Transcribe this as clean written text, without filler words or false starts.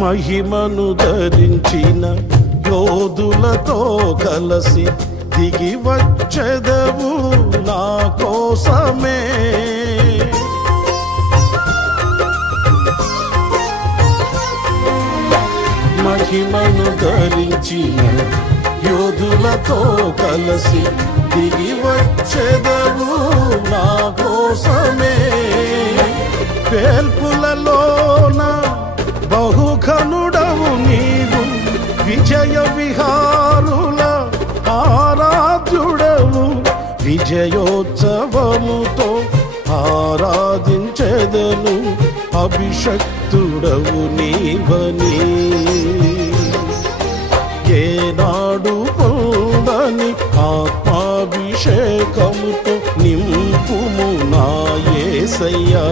మహిమను ధరించిన యోధులతో కలసి దిగి వచ్చెదవు నా కోసమే. మహిమను ధరించిన యోధులతో కలసి దిగి వచ్చెదవు నా కోసమే. వేల్పులలోన బహుఘనుడవు నీవు, విజయ విహారుల ఆరాధ్యుడవు. విజయోత్సవముతో ఆరాధించెదను, అభిషక్తుడవు నీవని. ఏనాడు పొందని ఆత్మాభిషేకముతో నింపుము నా యేసయ్యా.